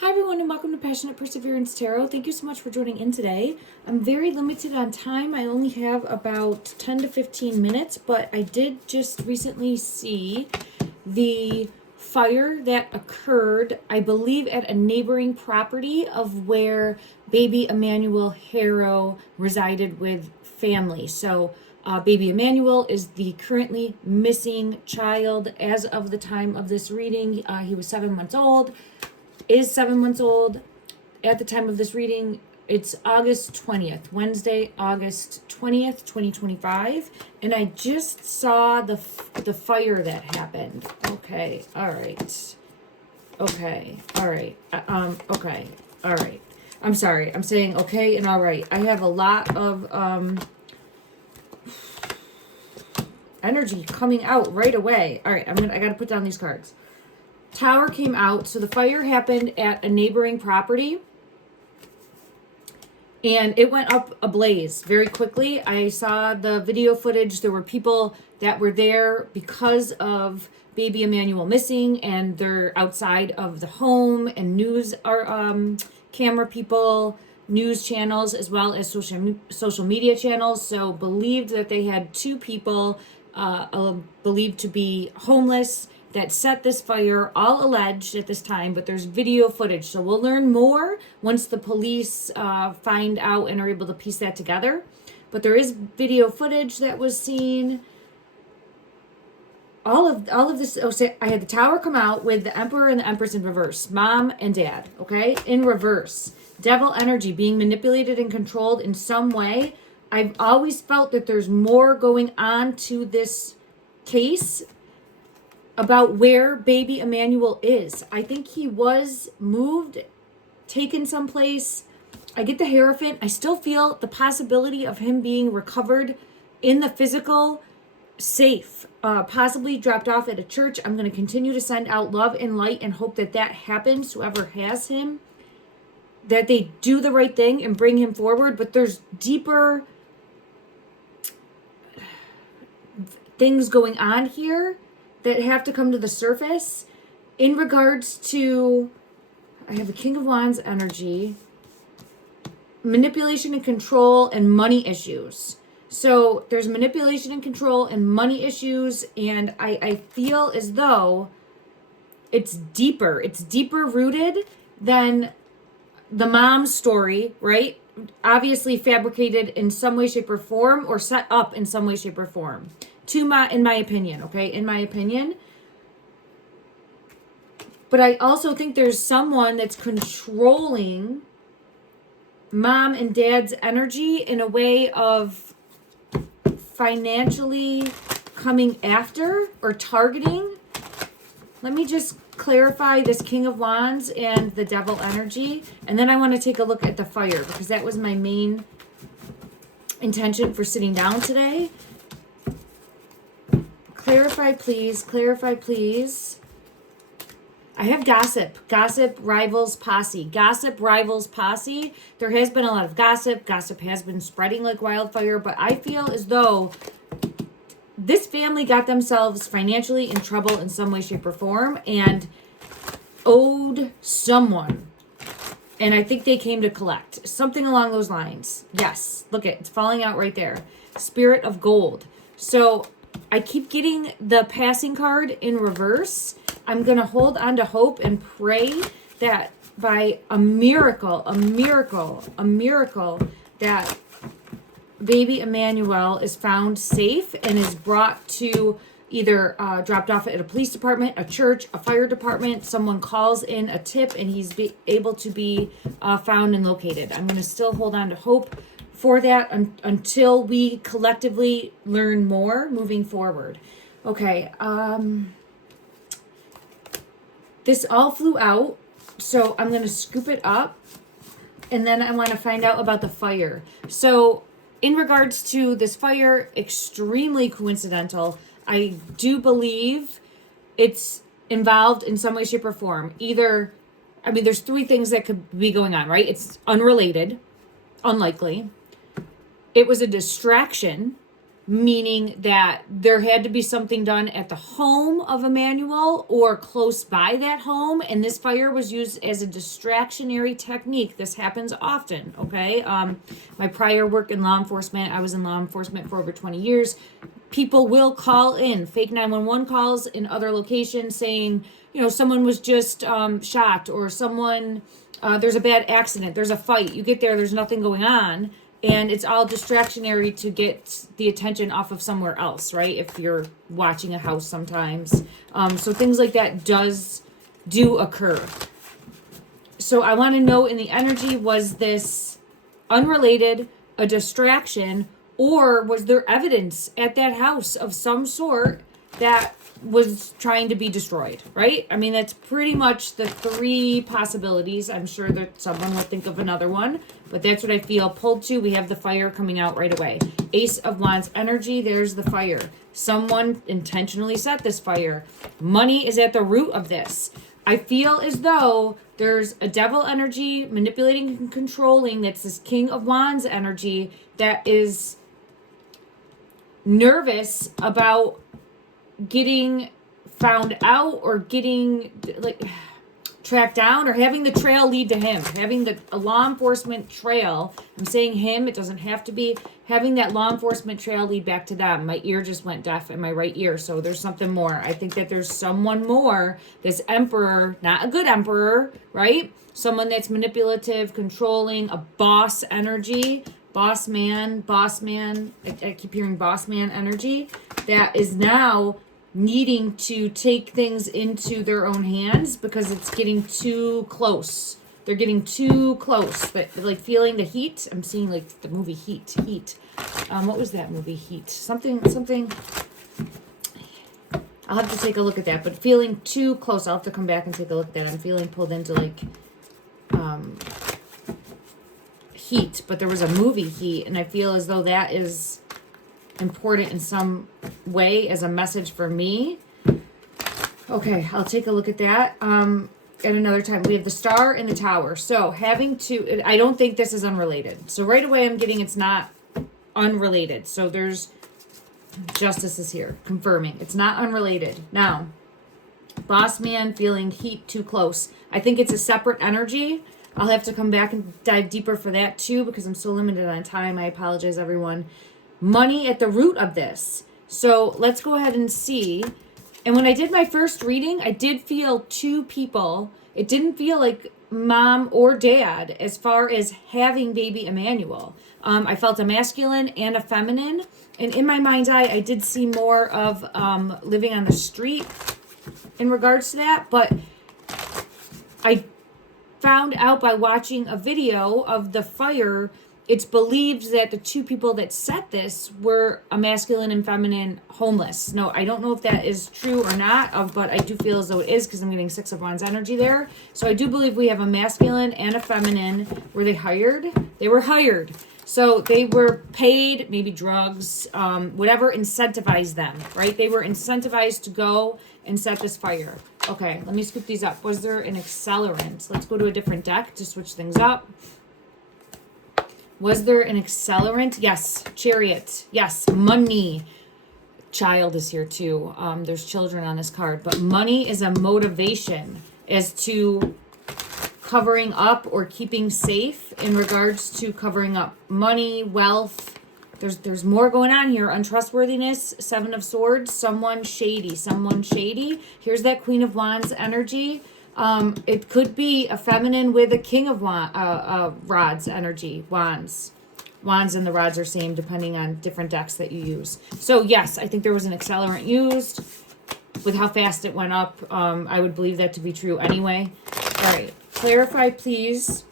Hi everyone and welcome to Passionate Perseverance Tarot. Thank you so much for joining in today. I'm very limited on time. I only have about 10 to 15 minutes, but I did just recently see the fire that occurred, I believe, at a neighboring property of where baby Emmanuel Harrow resided with family. So baby Emmanuel is the currently missing child as of the time of this reading. He was 7 months old. Is 7 months old at the time of this reading. It's August 20th, Wednesday, August 20th, 2025. And I just saw the fire that happened. Okay. All right. Okay. All right. Okay. All right. I'm sorry. I'm saying okay and all right. I have a lot of energy coming out right away. All right. I got to put down these cards. Tower came out. So the fire happened at a neighboring property and it went up ablaze very quickly. I saw the video footage. There were people that were there because of baby Emmanuel missing, and they're outside of the home, and news are camera people, news channels, as well as social media channels. So believed that they had two people believed to be homeless that set this fire, all alleged at this time, but there's video footage. So we'll learn more once the police find out and are able to piece that together. But there is video footage that was seen. All of this. Oh, so I had the tower come out with the Emperor and the Empress in reverse, mom and dad. Okay, in reverse. Devil energy being manipulated and controlled in some way. I've always felt that there's more going on to this case about where baby Emmanuel is. I think he was moved, taken someplace. I get the Hierophant. I still feel the possibility of him being recovered in the physical, safe, possibly dropped off at a church. I'm going to continue to send out love and light and hope that that happens, whoever has him, that they do the right thing and bring him forward. But there's deeper things going on here that have to come to the surface in regards to, I have a King of Wands energy, manipulation and control, and money issues. So there's manipulation and control and money issues, and I feel as though it's deeper rooted than the mom's story, right? Obviously fabricated in some way, shape, or form, or set up in some way, shape, or form. In my opinion, okay? In my opinion. But I also think there's someone that's controlling mom and dad's energy in a way of financially coming after or targeting. Let me just clarify this King of Wands and the Devil energy. And then I want to take a look at the fire, because that was my main intention for sitting down today. Clarify, please. Clarify, please. I have gossip. Gossip rivals posse. Gossip rivals posse. There has been a lot of gossip. Gossip has been spreading like wildfire, but I feel as though this family got themselves financially in trouble in some way, shape, or form and owed someone. And I think they came to collect. Something along those lines. Yes. Look, it's falling out right there. Spirit of Gold. So I keep getting the passing card in reverse. I'm going to hold on to hope and pray that by a miracle, that baby Emmanuel is found safe and is brought to either dropped off at a police department, a church, a fire department. Someone calls in a tip and he's able to be found and located. I'm going to still hold on to hope for that until we collectively learn more moving forward. Okay, this all flew out, so I'm going to scoop it up, and then I want to find out about the fire. So in regards to this fire, extremely coincidental. I do believe it's involved in some way, shape, or form. Either, I mean, there's three things that could be going on, right? It's unrelated, unlikely. It was a distraction, meaning that there had to be something done at the home of Emmanuel or close by that home, and this fire was used as a distractionary technique. This happens often, okay? My prior work in law enforcement, I was in law enforcement for over 20 years. People will call in fake 911 calls in other locations saying, you know, someone was just shot, or someone, there's a bad accident, there's a fight. You get there, there's nothing going on, and it's all distractionary to get the attention off of somewhere else, right? If you're watching a house sometimes. So things like that do occur. So I want to know in the energy, was this unrelated, a distraction, or was there evidence at that house of some sort that was trying to be destroyed, right? I mean, that's pretty much the three possibilities. I'm sure that someone will think of another one, but that's what I feel pulled to. We have the fire coming out right away. Ace of Wands energy, there's the fire. Someone intentionally set this fire. Money is at the root of this. I feel as though there's a devil energy manipulating and controlling. That's this King of Wands energy that is nervous about getting found out or getting like tracked down, or having the trail lead to him, having a law enforcement trail. I'm saying him, it doesn't have to be, having that law enforcement trail lead back to them. My ear just went deaf in my right ear, so there's something more. I think that there's someone more, this emperor, not a good emperor, right? Someone that's manipulative, controlling, a boss energy, boss man, I keep hearing boss man energy, that is now needing to take things into their own hands because it's getting too close. They're getting too close, but like feeling the heat. I'm seeing like the movie Heat. What was that movie? Heat. Something. I'll have to take a look at that, but feeling too close. I'll have to come back and take a look at that. I'm feeling pulled into like Heat, but there was a movie Heat, and I feel as though that is important in some way as a message for me. Okay, I'll take a look at that at another time. We have the Star and the Tower. So I don't think this is unrelated. So right away I'm getting it's not unrelated. So there's justices here confirming it's not unrelated. Now, boss man feeling heat too close. I think it's a separate energy. I'll have to come back and dive deeper for that too because I'm so limited on time. I apologize, everyone. Money at the root of this. So let's go ahead and see. And when I did my first reading, I did feel two people. It didn't feel like mom or dad as far as having baby Emmanuel. I felt a masculine and a feminine. And in my mind's eye, I did see more of living on the street in regards to that. But I found out by watching a video of the fire, it's believed that the two people that set this were a masculine and feminine homeless. No, I don't know if that is true or not, but I do feel as though it is because I'm getting Six of Wands energy there. So I do believe we have a masculine and a feminine. Were they hired? They were hired. So they were paid, maybe drugs, whatever incentivized them, right? They were incentivized to go and set this fire. Okay, let me scoop these up. Was there an accelerant? Let's go to a different deck to switch things up. Was there an accelerant? Yes. Chariot. Yes. Money. Child is here too. There's children on this card. But money is a motivation as to covering up or keeping safe in regards to covering up money, wealth. There's more going on here. Untrustworthiness. Seven of Swords. Someone shady. Here's that Queen of Wands energy. It could be a feminine with a King of Rods energy. Wands and the rods are same depending on different decks that you use. So yes, I think there was an accelerant used. With how fast it went up, I would believe that to be true anyway. All right, clarify please.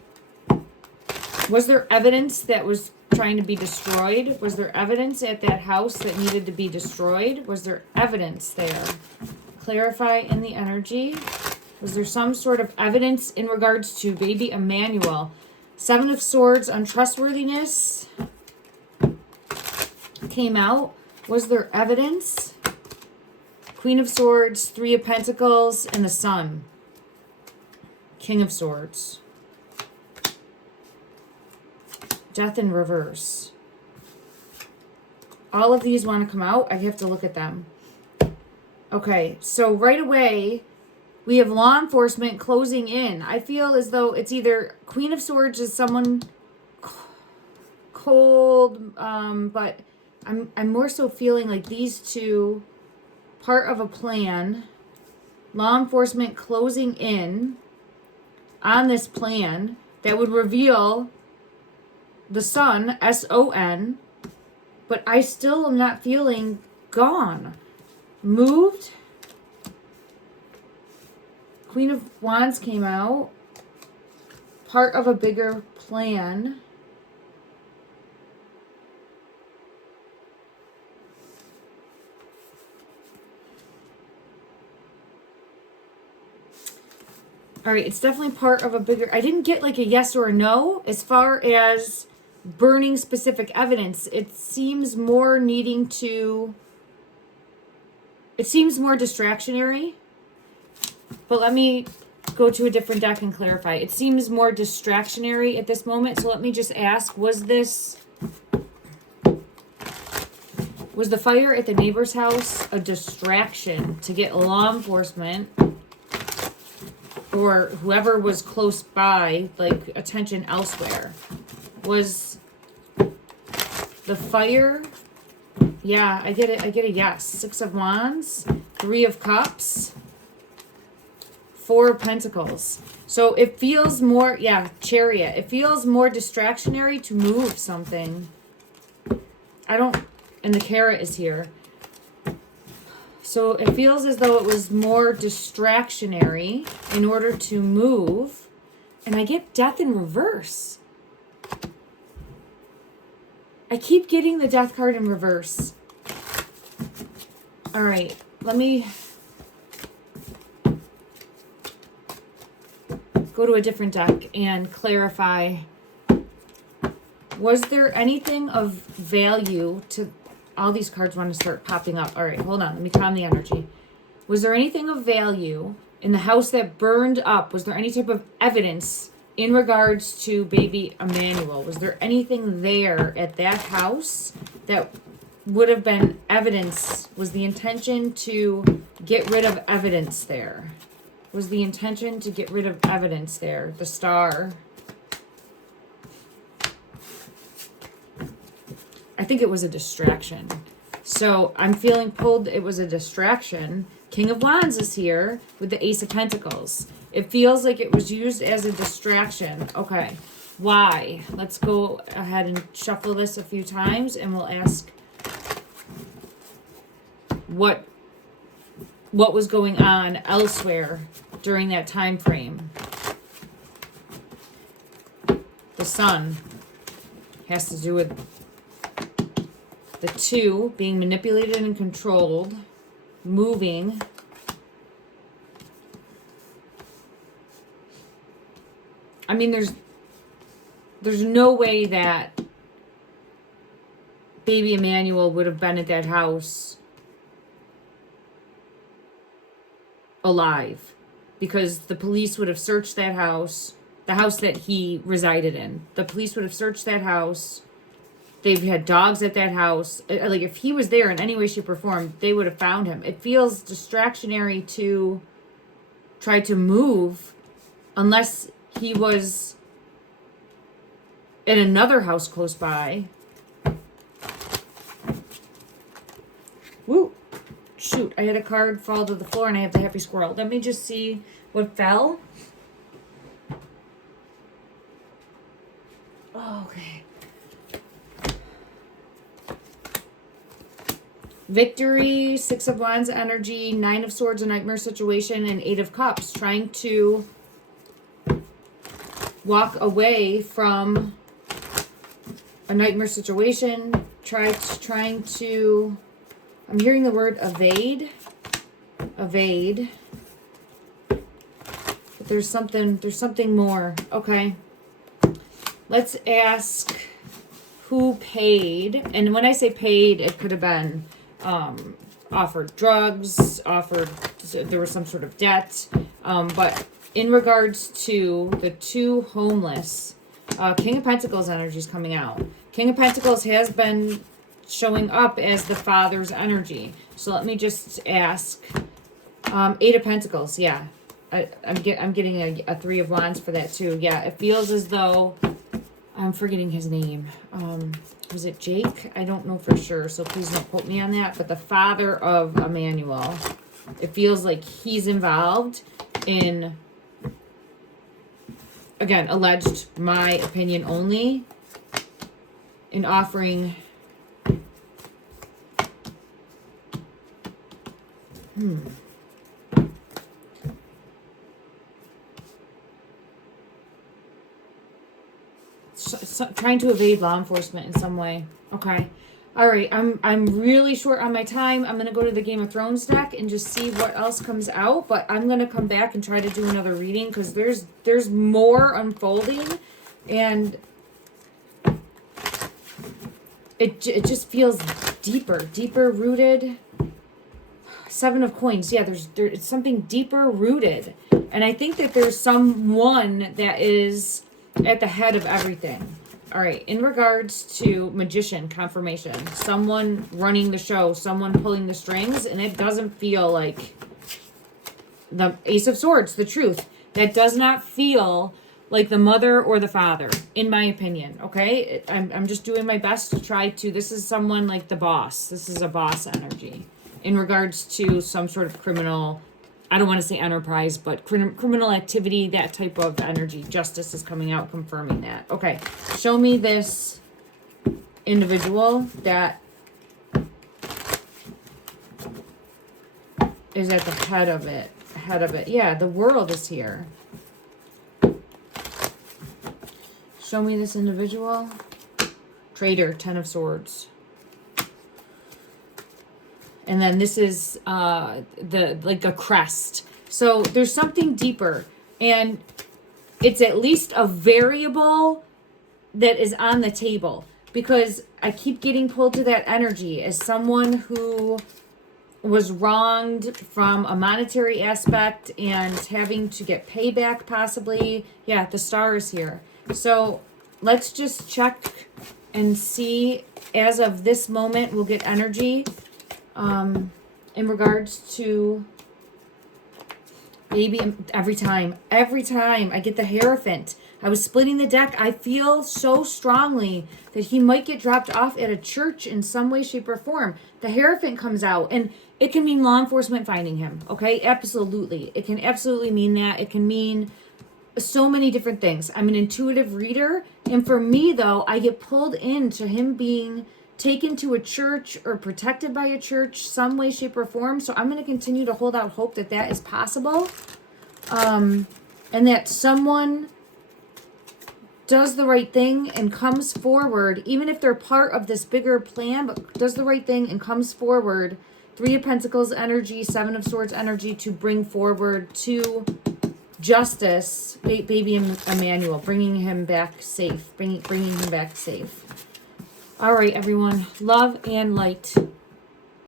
Was there evidence that was trying to be destroyed? Was there evidence at that house that needed to be destroyed? Was there evidence there? Clarify in the energy. Was there some sort of evidence in regards to baby Emmanuel? Seven of Swords, untrustworthiness came out. Was there evidence? Queen of Swords, Three of Pentacles, and the Sun. King of Swords. Death in reverse. All of these want to come out. I have to look at them. Okay, so right away, we have law enforcement closing in. I feel as though it's either Queen of Swords is someone cold, but I'm more so feeling like these two, part of a plan, law enforcement closing in on this plan that would reveal the Sun, S-O-N, but I still am not feeling gone. Moved. Queen of Wands came out. Part of a bigger plan. All right, it's definitely part of a bigger... I didn't get like a yes or a no as far as burning specific evidence. It seems more needing to... It seems more distractionary. But let me go to a different deck and clarify. It seems more distractionary at this moment. So let me just ask, was the fire at the neighbor's house a distraction to get law enforcement or whoever was close by, like, attention elsewhere? Was the fire... Yeah, I get it. I get a yes. 6 of Wands, 3 of Cups, 4 of Pentacles. So it feels more, yeah, Chariot. It feels more distractionary to move something. And the Carrot is here. So it feels as though it was more distractionary in order to move. And I get Death in reverse. I keep getting the Death card in reverse. All right, let me go to a different deck and clarify. Was there anything of value to... All these cards want to start popping up. All right, hold on. Let me calm the energy. Was there anything of value in the house that burned up? Was there any type of evidence in regards to baby Emmanuel? Was there anything there at that house that would have been evidence? Was the intention to get rid of evidence there? Was the intention to get rid of evidence there? The Star. I think it was a distraction. So I'm feeling pulled. It was a distraction. King of Wands is here with the Ace of Pentacles. It feels like it was used as a distraction. Okay. Why? Let's go ahead and shuffle this a few times and we'll ask what was going on elsewhere during that time frame. The Sun has to do with the 2 being manipulated and controlled, moving. I mean, there's no way that baby Emmanuel would have been at that house alive, because the police would have searched that house, the house that he resided in. The police would have searched that house. They've had dogs at that house. Like, if he was there in any way, shape, or form, they would have found him. It feels distractionary to try to move unless he was in another house close by. Woo! Shoot, I had a card fall to the floor and I have the happy squirrel. Let me just see what fell. Oh, okay. Victory, 6 of Wands energy, 9 of Swords, a nightmare situation, and 8 of Cups. Trying to walk away from a nightmare situation. Trying to... I'm hearing the word evade. Evade. But there's something more. Okay. Let's ask who paid. And when I say paid, it could have been offered drugs, there was some sort of debt. But in regards to the 2 homeless, King of Pentacles energy is coming out. King of Pentacles has been showing up as the father's energy. So let me just ask. Eight of Pentacles, yeah. I'm getting a Three of Wands for that too. Yeah, it feels as though, I'm forgetting his name. Was it Jake? I don't know for sure, so please don't quote me on that. But the father of Emmanuel, it feels like he's involved in, again, alleged, my opinion only, in offering trying to evade law enforcement in some way. Okay. All right. I'm really short on my time. I'm going to go to the Game of Thrones deck and just see what else comes out, but I'm going to come back and try to do another reading because there's more unfolding, and it just feels deeper rooted. Seven of Coins. Yeah, there's something deeper rooted. And I think that there's someone that is at the head of everything. All right, in regards to Magician, confirmation. Someone running the show, someone pulling the strings, and it doesn't feel like the Ace of Swords, the Truth. That does not feel like the mother or the father, in my opinion, okay? I'm just doing my best to try to, this is someone like the boss. This is a boss energy. In regards to some sort of criminal, I don't want to say enterprise, but criminal activity, that type of energy. Justice is coming out, confirming that. Okay, show me this individual that is at the head of it. Yeah, the World is here. Show me this individual. Traitor, Ten of Swords. And then this is like a crest. So there's something deeper. And it's at least a variable that is on the table. Because I keep getting pulled to that energy as someone who was wronged from a monetary aspect and having to get payback possibly. Yeah, the Star is here. So let's just check and see. As of this moment, we'll get energy. In regards to baby, every time I get the Hierophant, I was splitting the deck. I feel so strongly that he might get dropped off at a church in some way, shape, or form. The Hierophant comes out, and it can mean law enforcement finding him. Okay, absolutely, it can absolutely mean that. It can mean so many different things. I'm an intuitive reader, and for me though, I get pulled into him being taken to a church or protected by a church, some way, shape, or form. So I'm going to continue to hold out hope that that is possible. And that someone does the right thing and comes forward, even if they're part of this bigger plan, but does the right thing and comes forward. Three of Pentacles energy, Seven of Swords energy to bring forward to justice, baby Emmanuel, bringing him back safe, bringing him back safe. All right, everyone. Love and light.